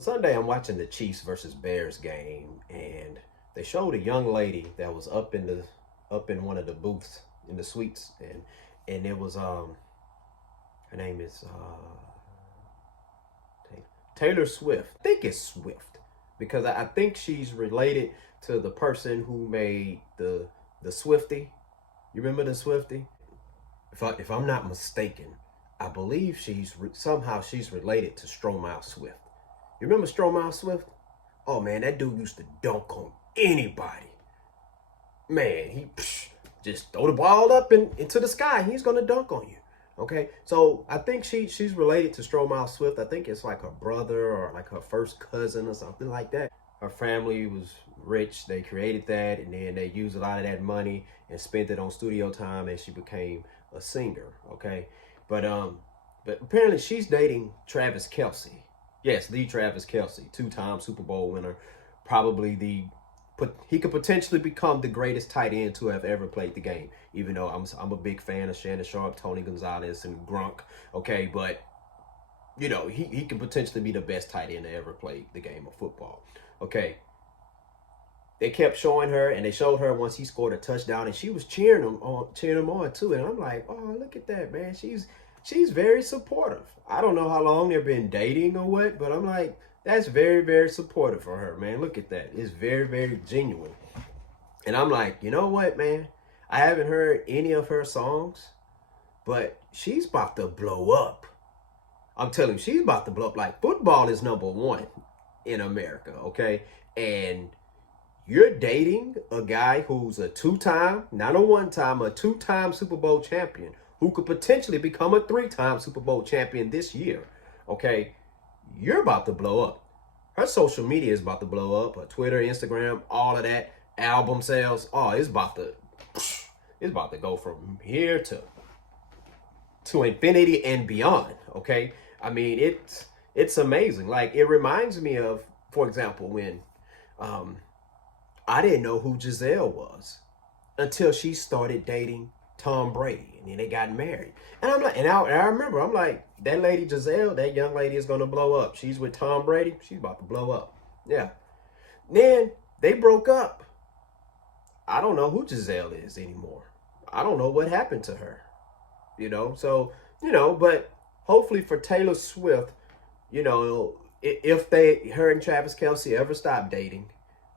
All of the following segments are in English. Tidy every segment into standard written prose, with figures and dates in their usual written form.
Sunday, I'm watching the Chiefs versus Bears game, and they showed a young lady that was up in one of the booths in the suites, and it was her name is Taylor Swift. I think it's Swift because I think she's related to the person who made the Swifty. You remember the Swifty? If I'm not mistaken, I believe somehow she's related to Stromile Swift. You remember Stromile Swift? Oh man, that dude used to dunk on anybody. Man, just throw the ball up into the sky. He's gonna dunk on you. Okay, so I think she's related to Stromile Swift. I think it's like her brother or like her first cousin or something like that. Her family was rich. They created that, and then they used a lot of that money and spent it on studio time, and she became a singer. Okay, but apparently she's dating Travis Kelce. Yes, the Travis Kelce, two-time Super Bowl winner, probably he could potentially become the greatest tight end to have ever played the game. Even though I'm a big fan of Shannon Sharp, Tony Gonzalez, and Gronk. Okay, but he can potentially be the best tight end to ever play the game of football. Okay, they kept showing her, and they showed her once he scored a touchdown, and she was cheering him on too. And I'm like, oh, look at that, man. She's very supportive. I don't know how long they've been dating or what, but I'm like, that's very, very supportive for her, man. Look at that. It's very, very genuine. And I'm like, you know what, man? I haven't heard any of her songs, but she's about to blow up. I'm telling you, she's about to blow up. Like, football is number one in America, okay? And you're dating a guy who's a two-time, not a one-time, a two-time Super Bowl champion who could potentially become a three-time Super Bowl champion this year, okay? You're about to blow up. Her social media is about to blow up. Her Twitter, Instagram, all of that. Album sales. Oh, it's about to go from here to infinity and beyond. Okay. I mean, it's amazing. Like, it reminds me of, for example, when I didn't know who Giselle was until she started dating Tom Brady, and then they got married. And I'm like, and I remember, I'm like, that lady Giselle, that young lady is gonna blow up. She's with Tom Brady. She's about to blow up. Yeah. Then they broke up. I don't know who Giselle is anymore. I don't know what happened to her. So but hopefully for Taylor Swift, if her and Travis Kelce ever stop dating,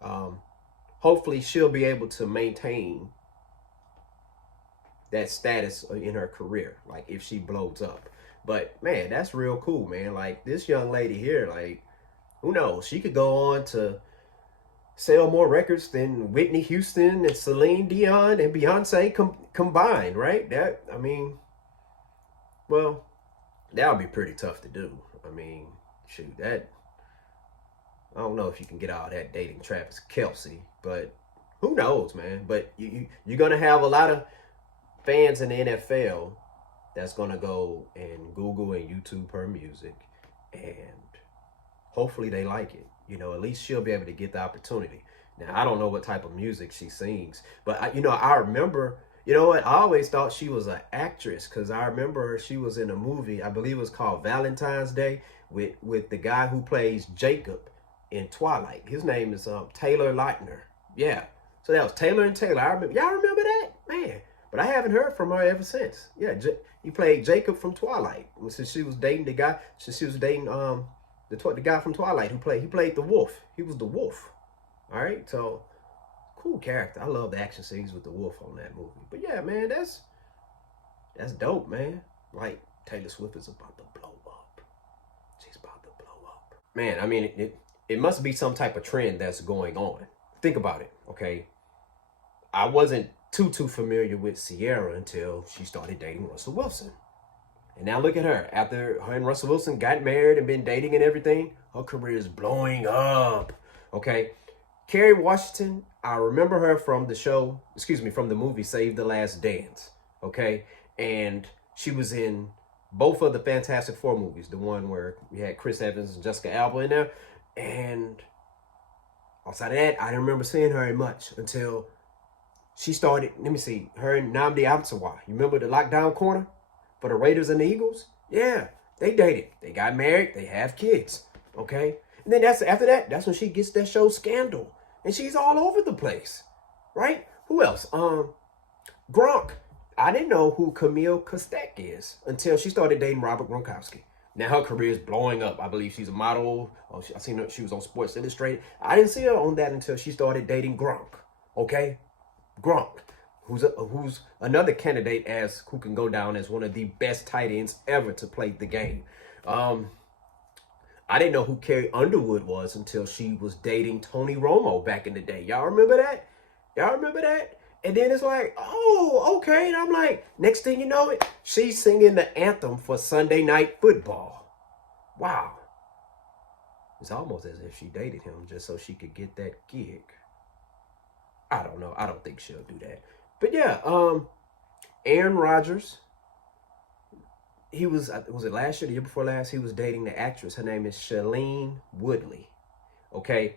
hopefully she'll be able to maintain that status in her career, like if she blows up. But man, that's real cool, man. Like, this young lady here, like, who knows? She could go on to sell more records than Whitney Houston and Celine Dion and Beyonce combined, right? Well, that would be pretty tough to do. I mean, shoot, I don't know if you can get all that dating Travis Kelce, but who knows, man? But you're gonna have a lot of fans in the NFL that's gonna go and Google and YouTube her music, and hopefully they like it. At least she'll be able to get the opportunity. Now, I don't know what type of music she sings, but I remember. You know what? I always thought she was an actress because I remember she was in a movie. I believe it was called Valentine's Day with the guy who plays Jacob in Twilight. His name is Taylor Lautner. Yeah. So that was Taylor and Taylor. Y'all remember that, man? But I haven't heard from her ever since. Yeah, he played Jacob from Twilight. Since she was dating the guy, the guy from Twilight he played the wolf. He was the wolf. All right, so cool character. I love the action scenes with the wolf on that movie. But yeah, man, that's dope, man. Like, Taylor Swift is about to blow up. She's about to blow up. Man, I mean, it must be some type of trend that's going on. Think about it, okay? I wasn't too familiar with Sierra until she started dating Russell Wilson. And now look at her. After her and Russell Wilson got married and been dating and everything, her career is blowing up. Okay. Kerry Washington, I remember her from from the movie Save the Last Dance. Okay. And she was in both of the Fantastic Four movies. The one where we had Chris Evans and Jessica Alba in there. And outside of that, I didn't remember seeing her much until she started, her and Nnamdi Asomugha. You remember the lockdown corner for the Raiders and the Eagles? Yeah, they dated. They got married. They have kids. Okay? And then after that, that's when she gets that show Scandal. And she's all over the place. Right? Who else? Gronk. I didn't know who Camille Kostek is until she started dating Robert Gronkowski. Now her career is blowing up. I believe she's a model. I seen her. She was on Sports Illustrated. I didn't see her on that until she started dating Gronk. Okay, Gronk, who's another candidate as who can go down as one of the best tight ends ever to play the game. I didn't know who Carrie Underwood was until she was dating Tony Romo back in the day. Y'all remember that? Y'all remember that? And then it's like, oh, okay. And I'm like, next thing you know, she's singing the anthem for Sunday Night Football. Wow. It's almost as if she dated him just so she could get that gig. I don't know. I don't think she'll do that. But yeah, Aaron Rodgers, he was it last year, the year before last, he was dating the actress. Her name is Shailene Woodley. Okay.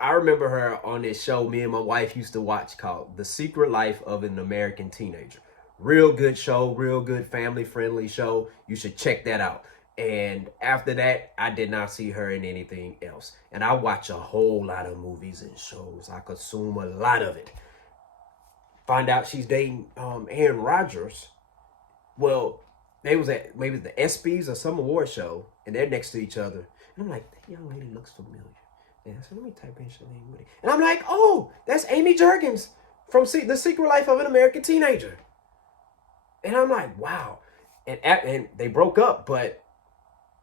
I remember her on this show me and my wife used to watch called The Secret Life of an American Teenager. Real good show, real good family-friendly show. You should check that out. And after that, I did not see her in anything else. And I watch a whole lot of movies and shows. I consume a lot of it. Find out she's dating Aaron Rodgers. Well, they was at maybe the ESPYs or some award show, and they're next to each other. And I'm like, that young lady looks familiar. Yeah, so let me type in Shailene Woodley. And I'm like, oh, that's Amy Juergens from The Secret Life of an American Teenager. And I'm like, wow. And they broke up, but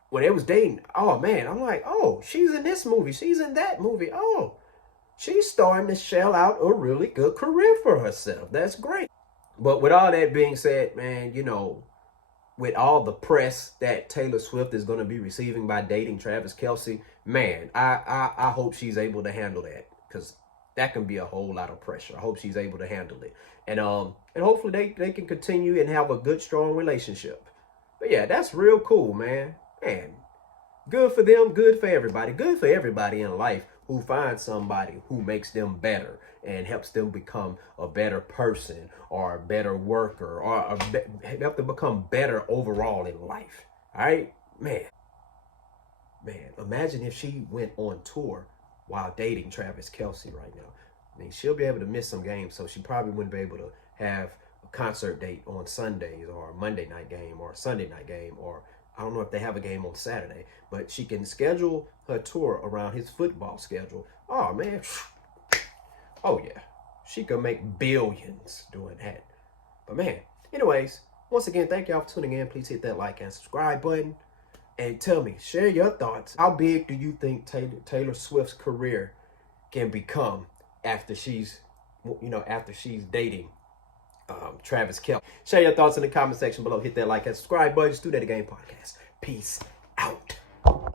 when they was dating, oh man, I'm like, oh, she's in this movie. She's in that movie. Oh, she's starting to shell out a really good career for herself. That's great. But with all that being said, man, you know, with all the press that Taylor Swift is going to be receiving by dating Travis Kelce, man, I hope she's able to handle that, because that can be a whole lot of pressure. I hope she's able to handle it. And hopefully they can continue and have a good, strong relationship. But yeah, that's real cool, man. Man, good for them, good for everybody. Good for everybody in life who finds somebody who makes them better and helps them become a better person or a better worker or help them become better overall in life. All right? Man, imagine if she went on tour while dating Travis Kelce right now. I mean, she'll be able to miss some games, so she probably wouldn't be able to have a concert date on Sundays or a Monday night game or a Sunday night game, or I don't know if they have a game on Saturday, but she can schedule her tour around his football schedule. Oh, man. Oh, yeah. She could make billions doing that. But, man, anyways, once again, thank y'all for tuning in. Please hit that like and subscribe button. And tell me, share your thoughts. How big do you think Taylor Swift's career can become after she's dating Travis Kelce? Share your thoughts in the comment section below. Hit that like and subscribe button. Just do that again, podcast. Peace out.